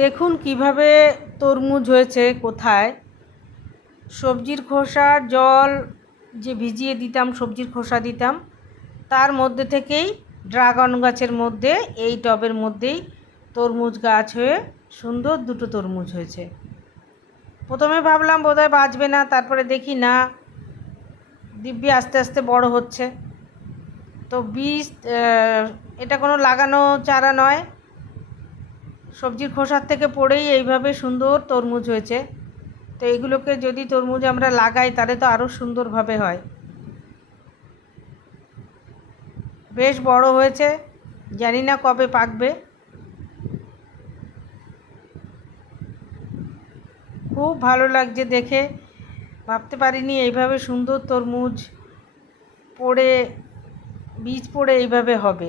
দেখুন কীভাবে তরমুজ হয়েছে কোথায়। সবজির খোসার জল যে ভিজিয়ে দিতাম, সবজির খোসা দিতাম, তার মধ্যে থেকেই ড্রাগন গাছের মধ্যে, এই টবের মধ্যেই তরমুজ গাছ হয়ে সুন্দর দুটো তরমুজ হয়েছে। প্রথমে ভাবলাম বোধহয় বাঁচবে না, তারপরে দেখি না, দিব্যি আস্তে আস্তে বড় হচ্ছে। তো বীজ এটা কোনো লাগানো চারা নয় সবজির খোসার থেকে পড়েই এইভাবে সুন্দর তরমুজ হয়েছে। তো এগুলোকে যদি তরমুজ আমরা লাগাই, তাহলে তো আরও সুন্দরভাবে হয়। বেশ বড় হয়েছে, জানি না কবে পাকবে। খুব ভালো লাগছে দেখে। ভাবতে পারিনি এইভাবে সুন্দর তরমুজ পড়ে, বীজ পড়ে এইভাবে হবে।